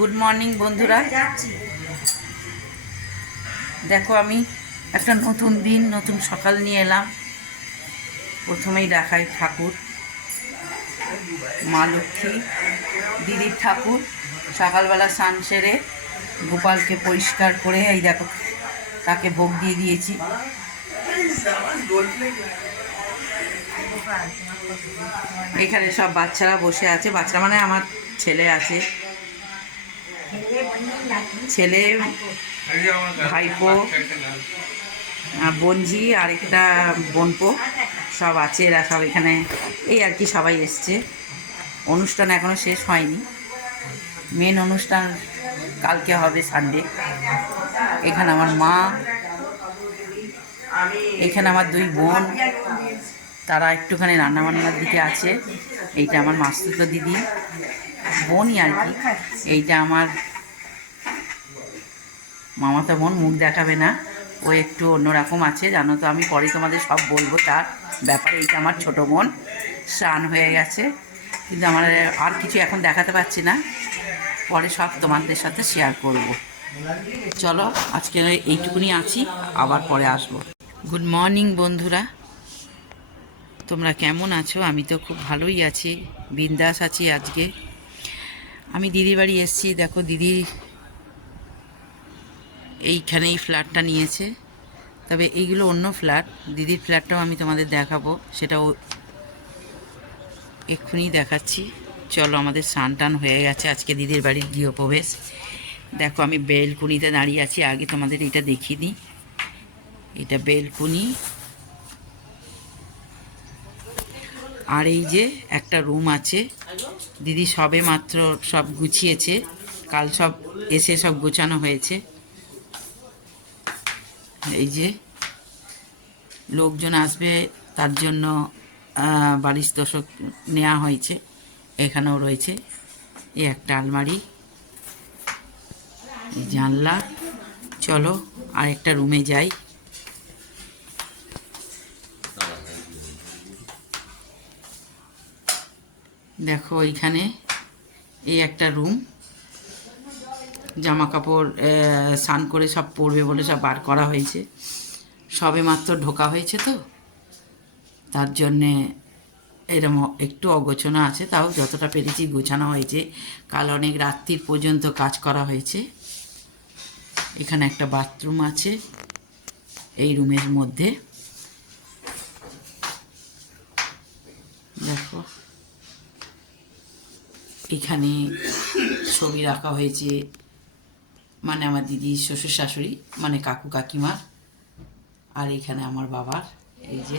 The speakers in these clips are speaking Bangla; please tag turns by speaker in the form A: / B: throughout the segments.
A: গুড মর্নিং বন্ধুরা। দেখো, আমি একটা নতুন দিন, নতুন সকাল নিয়ে এলাম। প্রথমেই দেখাই ঠাকুর। মা লক্ষ্মী, দিদির ঠাকুর। সকালবেলা স্নান সেরে গোপালকে পরিষ্কার করে, এই দেখো, তাকে ভোগ দিয়ে দিয়েছি। এখানে সব বাচ্চারা বসে আছে। বাচ্চারা মানে আমার ছেলে আছে। ছেলে, ভাইপো বোনঝি আর একটা বোনপো, সব আছে এরা সব এখানে। এই আর কি সবাই এসছে। অনুষ্ঠান এখনও শেষ হয়নি। মেন অনুষ্ঠান কালকে হবে সানডে এখানে আমার মা, এখানে আমার দুই বোন, তারা একটুখানি রান্নাবান্নার দিকে আছে। এইটা আমার মাস্তুতো দিদি। বোনই আর কি। এইটা আমার মামাতো বোন মুখ দেখাবে না, ও একটু অন্যরকম আছে, জানো তো আমি পরে তোমাদের সব বলব তার ব্যাপারে, এইটা আমার ছোট বোন, স্নান হয়ে গেছে, কিন্তু আমার আর কিছু এখন দেখাতে পারছি না, পরে সব তোমাদের সাথে শেয়ার করব। চলো, আজকে এইটুকুনি আছি, আবার পরে আসব। গুড মর্নিং বন্ধুরা। তোমরা কেমন আছো? আমি তো খুব ভালোই আছি, বিন্দাস আছি আজকে। আমি দিদির বাড়ি এসেছি, দেখো দিদি এইখানেই ফ্ল্যাটটা নিয়েছে। তবে এইগুলো অন্য ফ্ল্যাট দিদির ফ্ল্যাটটাও আমি তোমাদের দেখাবো, সেটাও এক্ষুনি দেখাচ্ছি। চলো, আমাদের স্নান টান হয়ে গেছে, আজকে দিদির বাড়ির গৃহপ্রবেশ। দেখো, আমি বেলকুনিতে দাঁড়িয়ে আছি, আগে তোমাদের এটা দেখিয়ে দিই। এটা বেলকুনি। আর এই যে একটা রুম আছে, দিদি সবে মাত্র সব গুছিয়েছে, কাল সব এসে সব গোছানো হয়েছে। এই যে লোকজন আসবে, তার জন্য বাড়ির তোষক নেওয়া হয়েছে। এখানেও রয়েছে। এই একটা আলমারি। জানলা। চলো আর একটা রুমে যাই। দেখো, এইখানে এই একটা রুম জামা কাপড় স্নান করে সব পরবে বলে সব বার করা হয়েছে। সবে মাত্র ঢোকা হয়েছে তো। তার জন্যে এরম একটু অগোছনা আছে, তাও যতটা পেরেছি গোছানো হয়েছে। কাল অনেক রাত্রির পর্যন্ত কাজ করা হয়েছে। এখানে একটা বাথরুম আছে এই রুমের মধ্যে। দেখো। এখানে ছবি রাখা হয়েছে। মানে আমার দিদি শ্বশুর শাশুড়ি মানে কাকু কাকিমার আর এখানে আমার বাবার এই যে।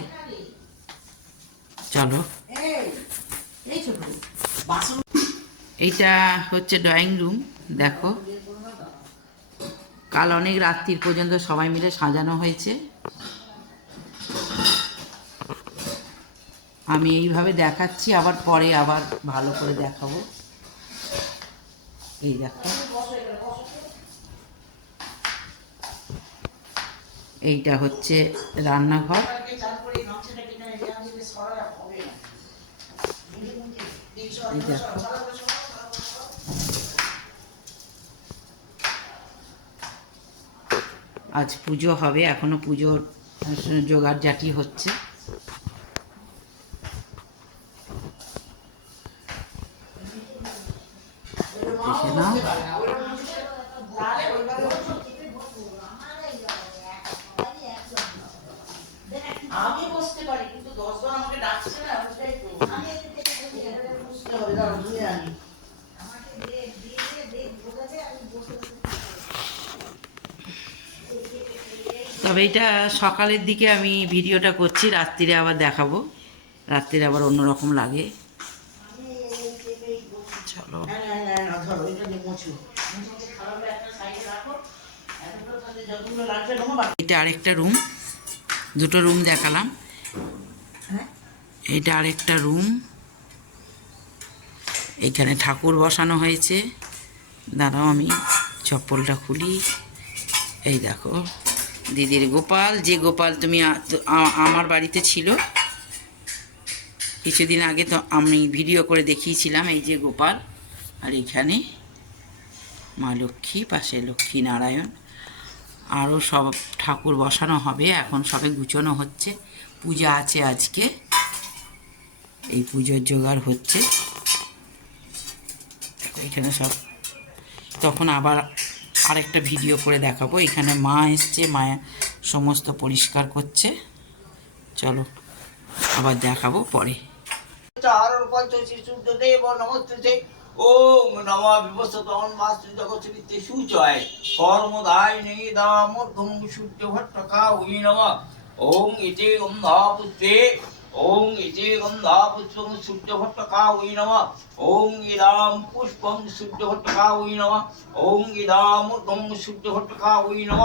A: চলো। এইটা হচ্ছে ড্রয়িং রুম দেখো। কাল অনেক রাত্রির পর্যন্ত সবাই মিলে সাজানো হয়েছে। আমি এইভাবে দেখাচ্ছি আবার পরে আবার ভালো করে দেখাবো। এই দেখো। এইটা হচ্ছে রান্নাঘর। দেখো। আজ পুজো হবে এখনও পুজোর জোগাড় জাটি হচ্ছে। দেখে
B: আমি বসতে পারি কিন্তু দশ বার আমাকে ডাকছে না ওটাই তো বুঝতে হবে দাঁড়াও ধুয়ে আনি
A: তবে এটা সকালের দিকে আমি ভিডিওটা করছি, রাত্রিরে আবার দেখাবো। রাত্রিরে আবার অন্যরকম লাগে। চলো।
B: এটা
A: আরেকটা রুম দুটো রুম দেখালাম।
B: হ্যাঁ?
A: এটা আরেকটা রুম। এখানে ঠাকুর বসানো হয়েছে। দাঁড়াও আমি চপ্পলটা খুলি। এই দেখো, দিদির গোপাল, যে গোপাল তুমি আমার বাড়িতে ছিল। কিছুদিন আগে তো আমি ভিডিও করে দেখিয়েছিলাম এই যে গোপাল। আর এখানে মা লক্ষ্মী, পাশে লক্ষ্মী নারায়ণ। আরও সব ঠাকুর বসানো হবে। এখন সবে গুছানো হচ্ছে। পূজা আছে আজকে। এই পুজোর জোগাড় হচ্ছে। এখানে সব তখন আবার আরেকটা ভিডিও করে দেখাবো। এখানে মা এসছে মায়া সমস্ত পরিষ্কার করছে। চলো, আবার দেখাবো পরে।
C: ওম নম সূর্য ভট্টকা নম। ওম ইতি ওম ইতি গন্ধা পুষ্পং সূর্য ভট্টকা উই নম ওম ইদাম পুষ্পং সূর্য ভট্টকা উই নম ওম ইদামর্ধম সূর্য ভট্টকা উই নম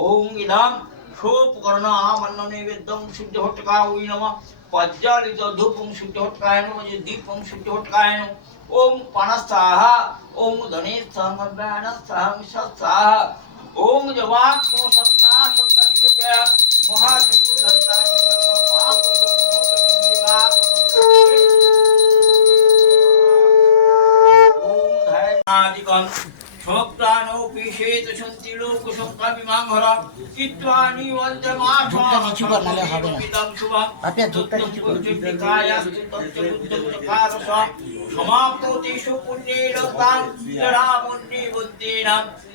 C: ওম ইদাম সোপকর্ণামন্ন নৈবেদ্যং সূর্য ভট্টকা উই নম পজ্জালিত ধূপং সূর্যহটকায় নম দীপং সূর্যহটকায় নম ওম পাণস্থাহ ওম ধনেস্থাহ স্থাহ ওম জবাক্ষ সংকাশং কশ্যপে মহাচক্রধন্তায়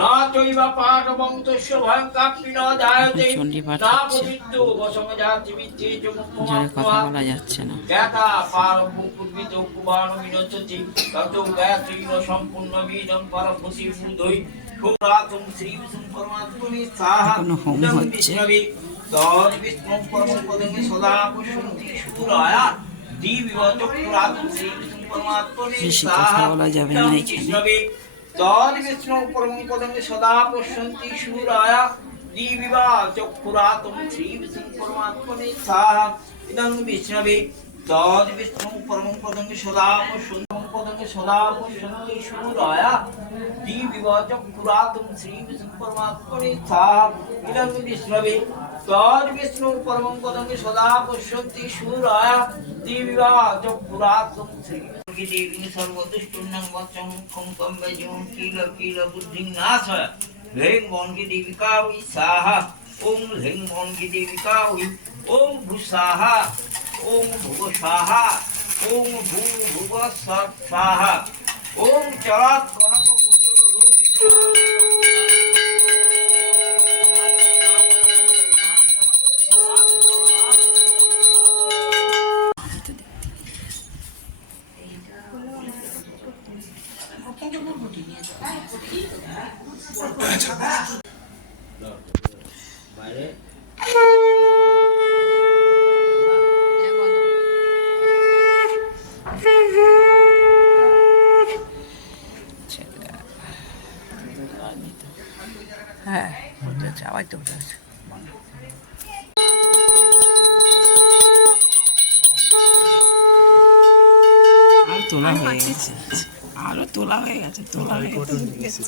D: না
A: চৈবা পাঠ
C: বংশস্য
A: ভয়ঙ্কাপি
C: ন জায়তে না পবিত্র বসম
A: জাতি মিথ্যে
C: চ মুখমাত্মা
A: বলা যাচ্ছে না।
C: জ্ঞাতা পারব্য পূর্বিত কুবান বিনচতি তত জ্ঞাতৃণ সম্পূর্ণ বীজম পরভূতি বুদ্ধই সুরাতুম শ্রীম পরমাত্মনি সাহা বিষ্ণবি। তদ বিষ্ণু পরম পদমি সদা পুষ্যন্তি সুরায়া দিবিবত পুরাতুম শ্রীম পরমাত্মনি সাহা বিষ্ণবি। তদ বিষ্ণু পরমং পদং সদা পশ্যন্তি সুরায়া দিবিবা চক্ষুরাতং শ্রী বিষ্ণু পরমাত্মনি সাহা ইদং বিষ্ণবে তদ বিষ্ণু পরমং পদং সদা পশ্যন্তি পদং সদা পশ্যন্তি সুরায়া দিবিবা চক্ষুরাতং শ্রী বিষ্ণু পরমাত্মনি সাহা ইদং বিষ্ণবে তদ বিষ্ণু পরমং পদং সদা পশ্যন্তি সুরায়া দিবিবা চক্ষুরাতং শ্রী দেবী সর্বদুষ্টুন্নং বচং মুখং কম্বজং কিল কিল বুদ্ধিং নাশয় হ্রেং মনকি দেবিকা উই সাহা ওম হ্রেং মনকি দেবিকা উই ওম ভূসাহা ওম ভুব সাহা ওম ভূ ভুব সৎ সাহা ওম
A: হ্যাঁ যাওয়াই তো বুঝেছে আর তোলা হয়ে গেছে। আরও তোলা হয়ে গেছে তোলা হয়ে গেছি।